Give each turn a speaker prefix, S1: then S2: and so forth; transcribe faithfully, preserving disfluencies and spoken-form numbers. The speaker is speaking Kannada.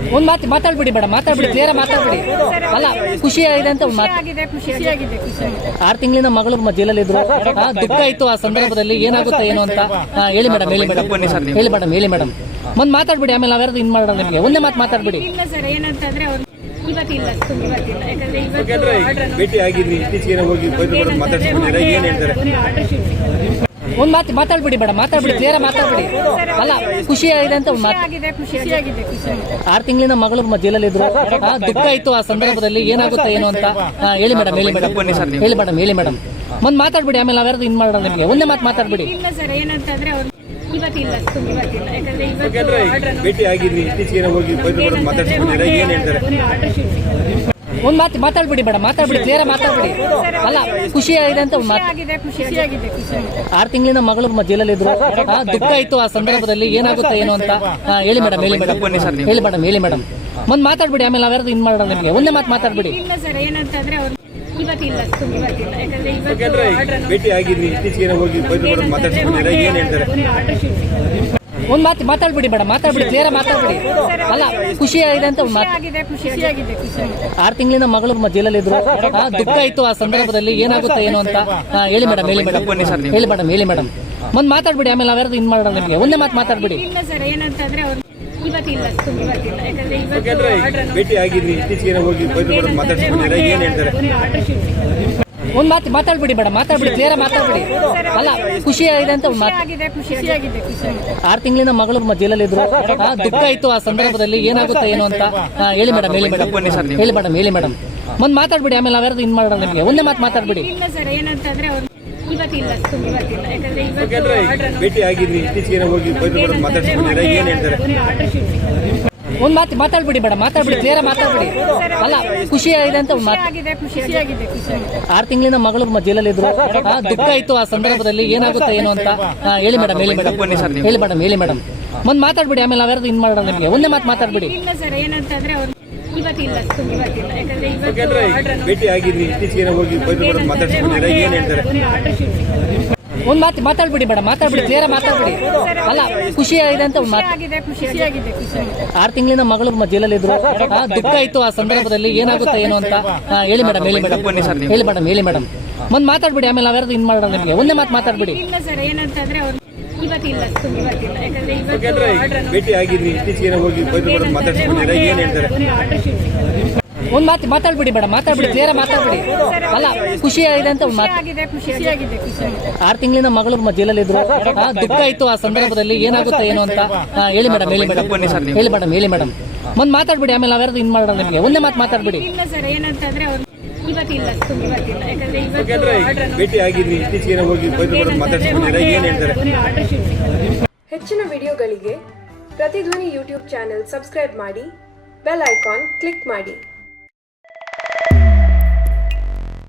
S1: ಒಂದ್ ಮಾತು ಮಾತಾಡ್ಬಿಡಿ ಬೇಡ, ಮಾತಾಡ್ಬಿಡಿ, ಕ್ಲಿಯರ್ ಮಾತಾಡ್ಬಿಡಿ. ಅಲ್ಲ ಖುಷಿ ಆಗಿದೆ ಅಂತ ಆರು ತಿಂಗಳಿಂದ ಮಗಳು ಜೈಲಲ್ಲಿ ಇದ್ರು, ದುಃಖ ಇತ್ತು ಆ ಸಂದರ್ಭದಲ್ಲಿ, ಏನಾಗುತ್ತೆ ಏನು ಅಂತ ಹೇಳಿ ಮೇಡಮ್, ಹೇಳಿ ಮೇಡಮ್, ಹೇಳಿ ಮೇಡಮ್, ಹೇಳಿ ಮೇಡಮ್. ಒಂದ್ ಮಾತಾಡ್ಬಿಡಿ, ಆಮೇಲೆ ನಾವ್ಯಾರು ಇನ್ ಮಾಡೋಣ ನಿಮಗೆ. ಒಂದೇ ಮಾತು ಮಾತಾಡ್ಬಿಡಿ. ಒಂದ್ ಮಾತು ಮಾತಾಡ್ಬಿಡಿ ಬೇಡ, ಮಾತಾಡ್ಬಿಡಿ, ಕ್ಲಿಯರ್ ಮಾತಾಡ್ಬಿಡಿ. ಅಲ್ಲ ಖುಷಿ ಆಗಿದೆ ಅಂತ ಆರು ತಿಂಗಳಿಂದ ಮಗಳು ಜೈಲಲ್ಲಿ ಇದ್ರು, ದುಃಖ ಇತ್ತು ಆ ಸಂದರ್ಭದಲ್ಲಿ, ಏನಾಗುತ್ತೆ ಏನು ಅಂತ ಹೇಳಿ ಮೇಡಮ್, ಹೇಳಿ ಮೇಡಮ್, ಹೇಳಿ ಮೇಡಮ್, ಹೇಳಿ ಮೇಡಮ್. ಒಂದ್ ಮಾತಾಡ್ಬಿಡಿ, ಆಮೇಲೆ ನಾವ್ಯಾರು ಇನ್ ಮಾಡೋಣ ನಿಮಗೆ. ಒಂದೇ ಮಾತು ಮಾತಾಡ್ಬಿಡಿ. ಒಂದ್ ಮಾತು ಮಾತಾಡ್ಬಿಡಿ ಬೇಡ, ಮಾತಾಡ್ಬಿಡಿ, ಕ್ಲಿಯರ್ ಮಾತಾಡ್ಬಿಡಿ. ಅಲ್ಲ ಖುಷಿ ಆಗಿದೆ ಅಂತ ಆರು ತಿಂಗಳಿಂದ ಮಗಳು ಜೈಲಲ್ಲಿ ಇದ್ರು, ದುಃಖ ಇತ್ತು ಆ ಸಂದರ್ಭದಲ್ಲಿ, ಏನಾಗುತ್ತೆ ಏನು ಅಂತ ಹೇಳಿ ಮೇಡಮ್, ಹೇಳಿ ಮೇಡಮ್, ಹೇಳಿ ಮೇಡಮ್, ಹೇಳಿ ಮೇಡಮ್. ಒಂದ್ ಮಾತಾಡ್ಬಿಡಿ, ಆಮೇಲೆ ನಾವ್ಯಾರು ಇನ್ ಮಾಡೋಣ ನಿಮಗೆ. ಒಂದೇ ಮಾತು ಮಾತಾಡ್ಬಿಡಿ. ಒಂದ್ ಮಾತು ಮಾತಾಡ್ಬಿಡಿ ಬೇಡ, ಮಾತಾಡ್ಬಿಡಿ, ಕ್ಲಿಯರ್ ಮಾತಾಡ್ಬಿಡಿ. ಅಲ್ಲ ಖುಷಿ ಆಗಿದೆ ಅಂತ ಆರು ತಿಂಗಳಿಂದ ಮಗಳು ಜೈಲಲ್ಲಿ ಇದ್ರು, ದುಃಖ ಇತ್ತು ಆ ಸಂದರ್ಭದಲ್ಲಿ, ಏನಾಗುತ್ತೆ ಏನು ಅಂತ ಹೇಳಿ ಮೇಡಮ್, ಹೇಳಿ ಮೇಡಮ್, ಹೇಳಿ ಮೇಡಮ್, ಹೇಳಿ ಮೇಡಮ್. ಒಂದ್ ಮಾತಾಡ್ಬಿಡಿ, ಆಮೇಲೆ ನಾವ್ಯಾರು ಇನ್ ಮಾಡೋಣ ನಿಮಗೆ. ಒಂದೇ ಮಾತು ಮಾತಾಡ್ಬಿಡಿ. ಒಂದ್ ಮಾತು ಮಾತಾಡ್ಬಿಡಿ ಬೇಡ, ಮಾತಾಡ್ಬಿಡಿ, ಕ್ಲಿಯರ್ ಮಾತಾಡ್ಬಿಡಿ. ಅಲ್ಲ ಖುಷಿ ಆಗಿದೆ ಅಂತ ಆರು ತಿಂಗಳಿಂದ ಮಗಳು ಜೈಲಲ್ಲಿ ಇದ್ರು, ದುಃಖ ಇತ್ತು ಆ ಸಂದರ್ಭದಲ್ಲಿ, ಏನಾಗುತ್ತೆ ಏನು ಅಂತ ಹೇಳಿ ಮೇಡಮ್, ಹೇಳಿ ಮೇಡಮ್, ಹೇಳಿ ಮೇಡಮ್, ಹೇಳಿ ಮೇಡಮ್. ಒಂದ್ ಮಾತಾಡ್ಬಿಡಿ, ಆಮೇಲೆ ನಾವ್ಯಾರು ಇನ್ ಮಾಡೋಣ ನಿಮಗೆ. ಒಂದೇ ಮಾತು ಮಾತಾಡ್ಬಿಡಿ. ಒಂದ್ ಮಾತು ಮಾತಾಡ್ಬಿಡಿ ಬೇಡ, ಮಾತಾಡ್ಬಿಡಿ, ಕ್ಲಿಯರ್ ಮಾತಾಡ್ಬಿಡಿ. ಅಲ್ಲ ಖುಷಿ ಆಗಿದೆ ಅಂತ ಆರು ತಿಂಗಳಿಂದ ಮಗಳು ಜೈಲಲ್ಲಿ ಇದ್ರು, ದುಃಖ ಇತ್ತು ಆ ಸಂದರ್ಭದಲ್ಲಿ, ಏನಾಗುತ್ತೆ ಏನು ಅಂತ ಹೇಳಿ ಮೇಡಮ್, ಹೇಳಿ ಮೇಡಮ್, ಹೇಳಿ ಮೇಡಮ್, ಹೇಳಿ ಮೇಡಮ್. ಒಂದ್ ಮಾತಾಡ್ಬಿಡಿ, ಆಮೇಲೆ ನಾವ್ಯಾರು ಇನ್ ಮಾಡೋಣ ನಿಮಗೆ. ಒಂದೇ ಮಾತು ಮಾತಾಡ್ಬಿಡಿ. ಒಂದ್ ಮಾತು ಮಾತಾಡ್ಬಿಡಿ ಬೇಡ, ಮಾತಾಡ್ಬಿಡಿ, ಕ್ಲಿಯರ್ ಮಾತಾಡ್ಬಿಡಿ. ಅಲ್ಲ ಖುಷಿ ಆಗಿದೆ ಅಂತ ಆರು ತಿಂಗಳಿಂದ ಮಗಳು ಜೈಲಲ್ಲಿ ಇದ್ರು, ದುಃಖ ಇತ್ತು ಆ ಸಂದರ್ಭದಲ್ಲಿ, ಏನಾಗುತ್ತೆ ಏನು ಅಂತ ಹೇಳಿ ಮೇಡಮ್, ಹೇಳಿ ಮೇಡಮ್, ಹೇಳಿ ಮೇಡಮ್, ಹೇಳಿ ಮೇಡಮ್. ಒಂದ್ ಮಾತಾಡ್ಬಿಡಿ, ಆಮೇಲೆ ನಾವ್ಯಾರು ಇನ್ ಮಾಡೋಣ ನಿಮಗೆ. ಒಂದೇ ಮಾತು ಮಾತಾಡ್ಬಿಡಿ. ಒಂದ್ ಮಾತು ಮಾತಾಡ್ಬಿಡಿ ಬೇಡ, ಮಾತಾಡ್ಬಿಡಿ, ಕ್ಲಿಯರ್ ಮಾತಾಡ್ಬಿಡಿ. ಅಲ್ಲ ಖುಷಿ ಆಗಿದೆ ಅಂತ ಆರು ತಿಂಗಳಿಂದ ಮಗಳು ಜೈಲಲ್ಲಿ ಇದ್ರು, ದುಃಖ ಇತ್ತು ಆ ಸಂದರ್ಭದಲ್ಲಿ, ಏನಾಗುತ್ತೆ ಏನು ಅಂತ ಹೇಳಿ ಮೇಡಮ್, ಹೇಳಿ ಮೇಡಮ್, ಹೇಳಿ ಮೇಡಮ್, ಹೇಳಿ ಮೇಡಮ್. ಒಂದ್ ಮಾತಾಡ್ಬಿಡಿ, ಆಮೇಲೆ ನಾವ್ಯಾರು ಇನ್ ಮಾಡೋಣ ನಿಮಗೆ. ಒಂದೇ ಮಾತು ಮಾತಾಡ್ಬಿಡಿ.
S2: ಹೆಚ್ಚಿನ ವಿಡಿಯೋಗಳಿಗೆ ಪ್ರತಿಧ್ವನಿ ಯೂಟ್ಯೂಬ್ ಚಾನೆಲ್ ಸಬ್ಸ್ಕ್ರೈಬ್ ಮಾಡಿ, ಬೆಲ್ ಐಕಾನ್ ಕ್ಲಿಕ್ ಮಾಡಿ.